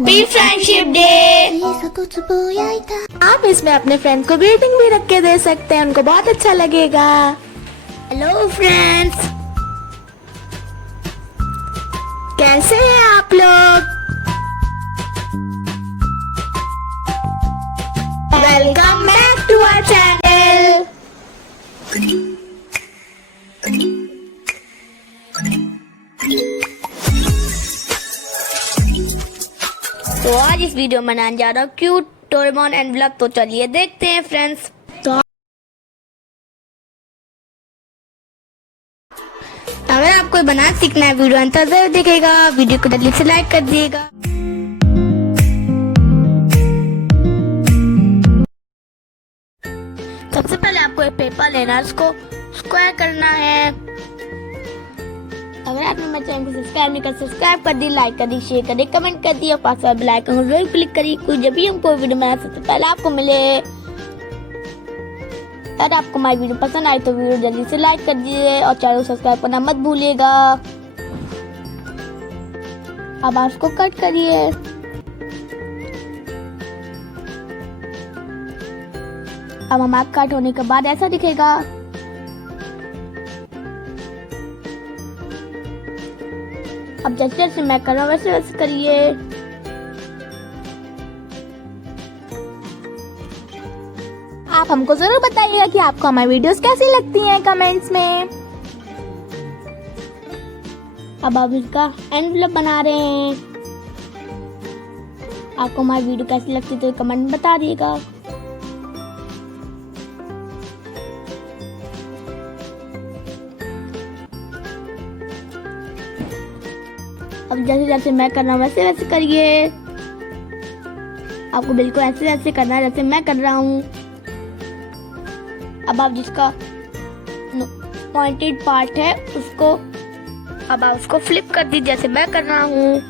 Happy friendship day. आप इसमें अपने फ्रेंड को ग्रीटिंग भी रख के दे सकते हैं, उनको बहुत अच्छा लगेगा। हेलो फ्रेंड्स, कैसे हैं आप लोग? Welcome back to our channel. तो आज इस वीडियो में बनाने जा रहा हूँ क्यूट डोरेमोन एनवलप। तो चलिए देखते हैं फ्रेंड्स। अगर आपको बनाना सीखना है, वीडियो अंत तक जरूर देखिएगा। वीडियो को जल्दी से लाइक कर दिएगा। सबसे पहले आपको एक पेपर लेना है, उसको स्क्वायर करना है। अगर आपने मेरे चैनल को सब्सक्राइब नहीं कर, सब्सक्राइब कर दी, लाइक कर दी, शेयर कर दी, कमेंट कर दी और पास वाले बेल आइकन को जरूर क्लिक करिए, कोई जब भी हमको वीडियो बनाए सबसे पहले आपको मिले। अगर आपको हमारी वीडियो पसंद आई तो वीडियो जल्दी से लाइक कर दीजिए और चैनल को सब्सक्राइब करना मत भूलिएगा। अब आप इसको कट करिए। अब हमारा कट होने के बाद ऐसा दिखेगा। अब जैसे जैसे मैं कर रहा हूँ वैसे वैसे करिए। आप हमको जरूर बताइएगा कि आपको हमारी वीडियोस कैसी लगती हैं कमेंट्स में। अब आप इसका एनवलप बना रहे हैं। आपको हमारी वीडियो कैसी लगती है तो कमेंट में बता दिएगा। अब जैसे जैसे मैं कर रहा हूँ वैसे वैसे करिए। आपको बिल्कुल ऐसे ऐसे करना है जैसे मैं कर रहा हूँ। अब आप जिसका पॉइंटेड पार्ट है उसको अब आप उसको फ्लिप कर दीजिए जैसे मैं कर रहा हूँ।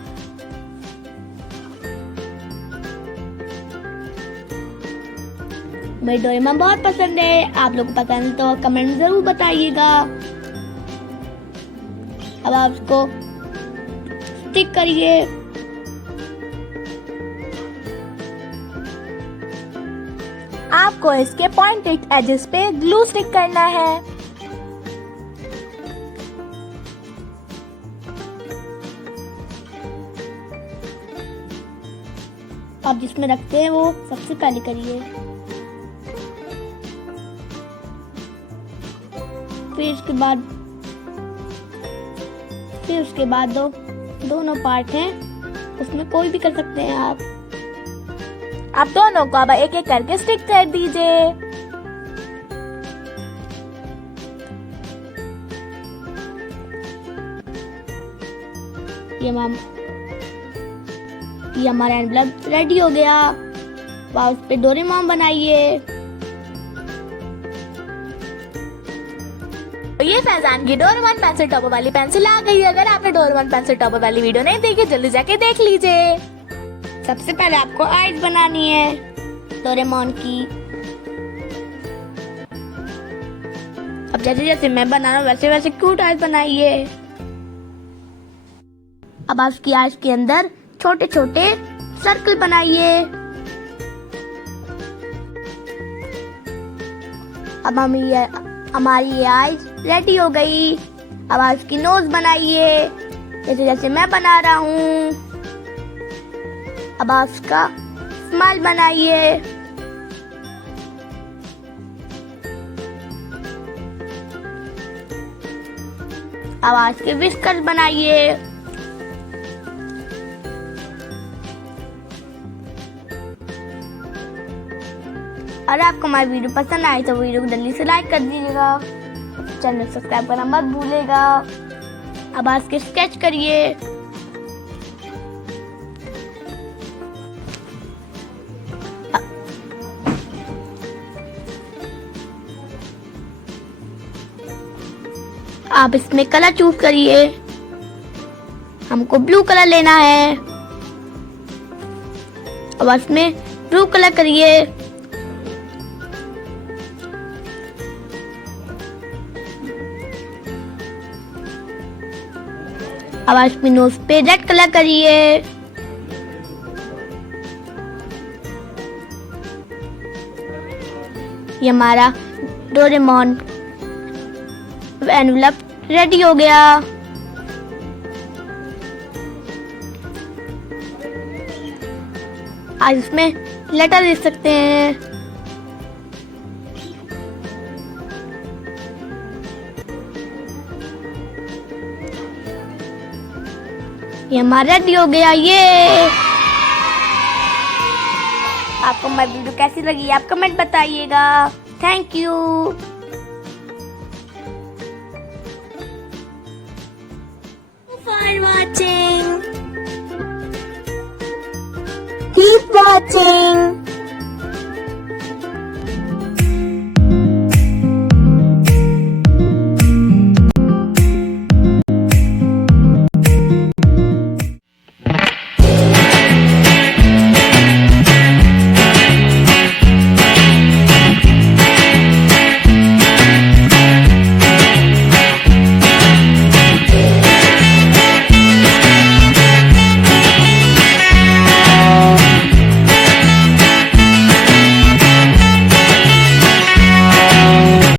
मेरे डोरेमोन बहुत पसंद है। आप लोग को पसंद है तो कमेंट में जरूर बताइएगा। अब आप उसको स्टिक करिए। आपको इसके पॉइंटेड एजेस पे ग्लू स्टिक करना है। आप जिसमें रखते हैं वो सबसे पहले करिए। फिर उसके बाद दोनों पार्ट हैं उसमें कोई भी कर सकते हैं आप दोनों को अब एक एक करके स्टिक कर दीजिए। ये हमारा एनवलप रेडी हो गया। अब उस पे डोरेमोन बनाइए। ये फैजान की डोरेमोन पेंसिल टॉपर वाली पेंसिल आ गई है। अगर आपने डोरेमोन पेंसिल टॉपर वाली वीडियो नहीं देखी जल्दी जाके देख लीजिए। सबसे पहले आपको आईज बनानी है डोरेमोन की। अब जैसे जैसे मैं बना रहा हूँ वैसे वैसे क्यूट आईज बनाइए। अब आप उसकी आईज के अंदर छोटे छोटे सर्कल बनाइए। अब हमारी ये आईज रेडी हो गई। अब आप उसकी नोज बनाइए जैसे जैसे मैं बना रहा हूँ। अब आप उसका स्माइल बनाइए। अब आप उसके व्हिस्कर्स बनाइए। अगर आपको हमारी वीडियो पसंद आए तो वीडियो को जल्दी से लाइक कर दीजिएगा, चैनल को सब्सक्राइब करना मत भूलिएगा। अब आप इसके स्केच करिए। आप इसमें कलर चूज करिए। हमको ब्लू कलर लेना है। अब इसमें ब्लू कलर करिए। अब आप इसमें नोज पे रेड कलर करिए। ये हमारा डोरेमोन एनवलप रेडी हो गया। आज इसमें लेटर लिख सकते हैं। ये हमारा रेडी हो गया। ये आपको हमारी वीडियो कैसी लगी आप कमेंट बताइएगा। Thank you. For watching. Keep watching.